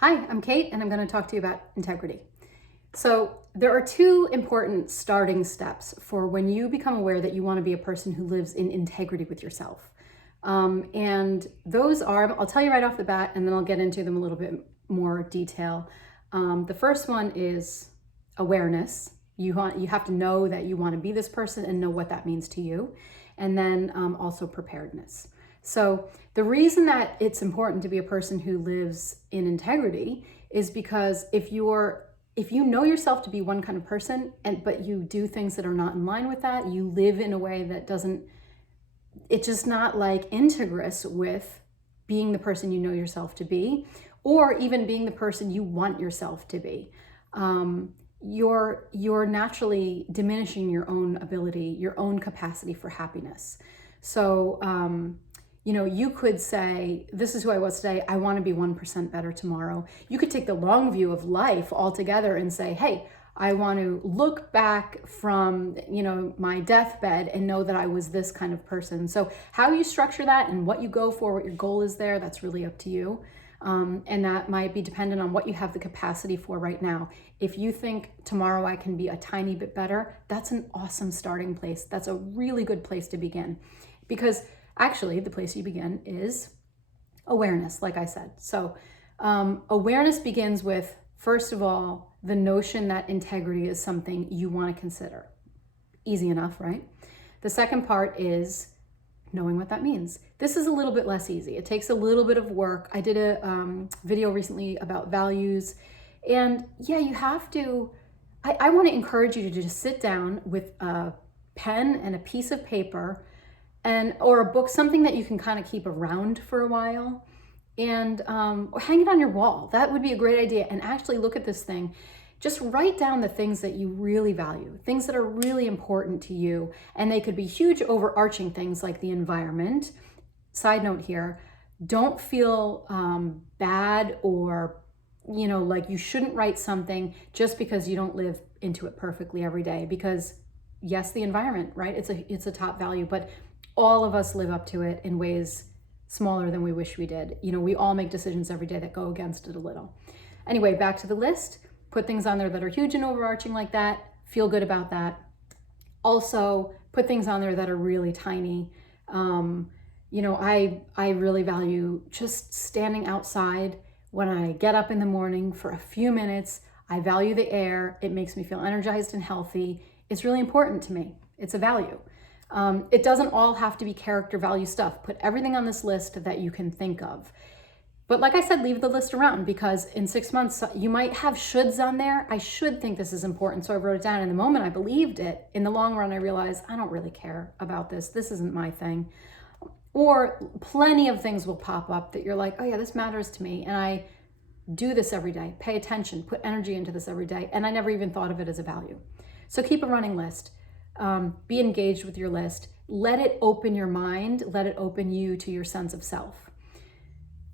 Hi, I'm Kate, and I'm going to talk to you about integrity. So, there are two important starting steps for when you become aware that you want to be a person who lives in integrity with yourself. And those are, I'll tell you right off the bat, and then I'll get into them a little bit more detail. The first one is awareness. You have to know that you want to be this person and know what that means to you. And then also preparedness. So the reason that it's important to be a person who lives in integrity is because if you know yourself to be one kind of person but you do things that are not in line with that, you live in a way that doesn't, it's just not like integrous with being the person you know yourself to be, or even being the person you want yourself to be. You're naturally diminishing your own ability, your own capacity for happiness. So, you could say, this is who I was today. I want to be 1% better tomorrow. You could take the long view of life altogether and say, hey, I want to look back from, my deathbed and know that I was this kind of person. So how you structure that and what you go for, what your goal is there, that's really up to you. And that might be dependent on what you have the capacity for right now. If you think tomorrow I can be a tiny bit better, that's an awesome starting place. That's a really good place to begin, because actually the place you begin is awareness, like I said. So awareness begins with, first of all, the notion that integrity is something you want to consider. Easy enough, right? The second part is knowing what that means. This is a little bit less easy. It takes a little bit of work. I did a video recently about values, and yeah, you have to, I want to encourage you to just sit down with a pen and a piece of paper or a book, something that you can kind of keep around for a while, and or hang it on your wall. That would be a great idea. And actually look at this thing. Just write down the things that you really value, things that are really important to you. And they could be huge overarching things like the environment. Side note here, don't feel bad or, like you shouldn't write something just because you don't live into it perfectly every day. Because yes, the environment, right? It's a top value, but all of us live up to it in ways smaller than we wish we did. We all make decisions every day that go against it a little. Anyway, back to the list. Put things on there that are huge and overarching like that. Feel good about that. Also, put things on there that are really tiny. I really value just standing outside when I get up in the morning for a few minutes. I value the air. It makes me feel energized and healthy. It's really important to me. It's a value. It doesn't all have to be character value stuff. Put everything on this list that you can think of. But like I said, leave the list around, because in 6 months, you might have shoulds on there. I should think this is important, so I wrote it down. In the moment, I believed it. In the long run, I realized I don't really care about this. This isn't my thing. Or plenty of things will pop up that you're like, oh yeah, this matters to me. And I do this every day. Pay attention, put energy into this every day. And I never even thought of it as a value. So keep a running list. Be engaged with your list. Let it open your mind. Let it open you to your sense of self.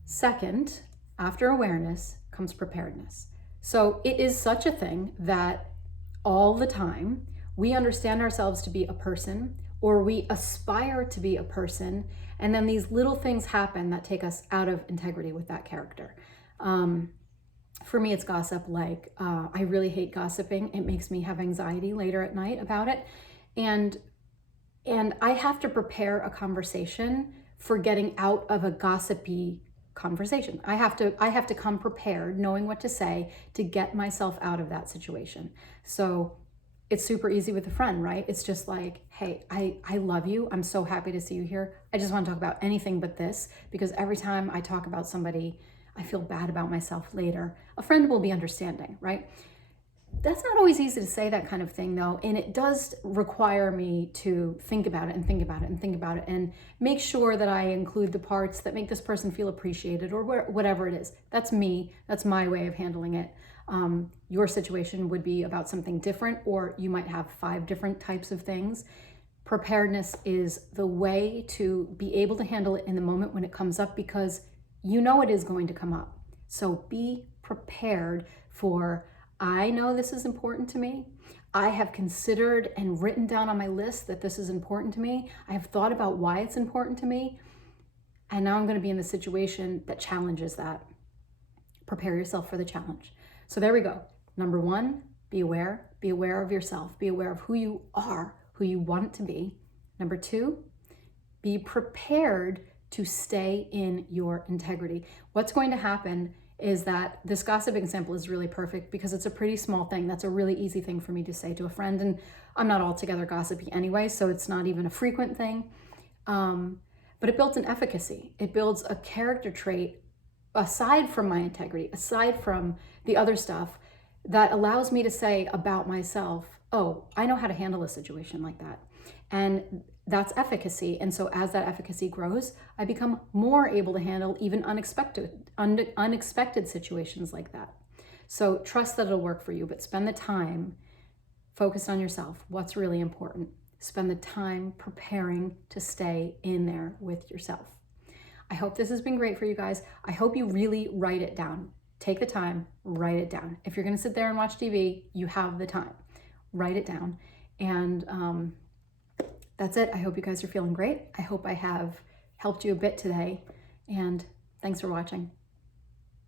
Second, after awareness comes preparedness. So it is such a thing that all the time we understand ourselves to be a person, or we aspire to be a person, and then these little things happen that take us out of integrity with that character. For me, it's gossip. Like, I really hate gossiping. It makes me have anxiety later at night about it. And I have to prepare a conversation for getting out of a gossipy conversation. I have to come prepared, knowing what to say to get myself out of that situation. So it's super easy with a friend, right? It's just like, hey, I love you. I'm so happy to see you here. I just want to talk about anything but this, because every time I talk about somebody, I feel bad about myself later. A friend will be understanding, right? That's not always easy to say, that kind of thing, though. And it does require me to think about it and think about it and think about it and make sure that I include the parts that make this person feel appreciated, or whatever it is. That's me. That's my way of handling it. Your situation would be about something different, or you might have 5 different types of things. Preparedness is the way to be able to handle it in the moment when it comes up, because you know it is going to come up. So be prepared for, I know this is important to me. I have considered and written down on my list that this is important to me. I have thought about why it's important to me. And now I'm going to be in the situation that challenges that. Prepare yourself for the challenge. So there we go. Number one, be aware. Be aware of yourself. Be aware of who you are, who you want to be. Number two, be prepared to stay in your integrity. What's going to happen is that this gossip example is really perfect because it's a pretty small thing. That's a really easy thing for me to say to a friend. And I'm not altogether gossipy anyway, so it's not even a frequent thing. But it builds an efficacy. It builds a character trait aside from my integrity, aside from the other stuff that allows me to say about myself, oh, I know how to handle a situation like that. And that's efficacy. And so as that efficacy grows, I become more able to handle even unexpected situations like that. So trust that it'll work for you, but spend the time focused on yourself. What's really important? Spend the time preparing to stay in there with yourself. I hope this has been great for you guys. I hope you really write it down. Take the time, write it down. If you're going to sit there and watch TV, you have the time. Write it down. And that's it. I hope you guys are feeling great. I hope I have helped you a bit today. And thanks for watching.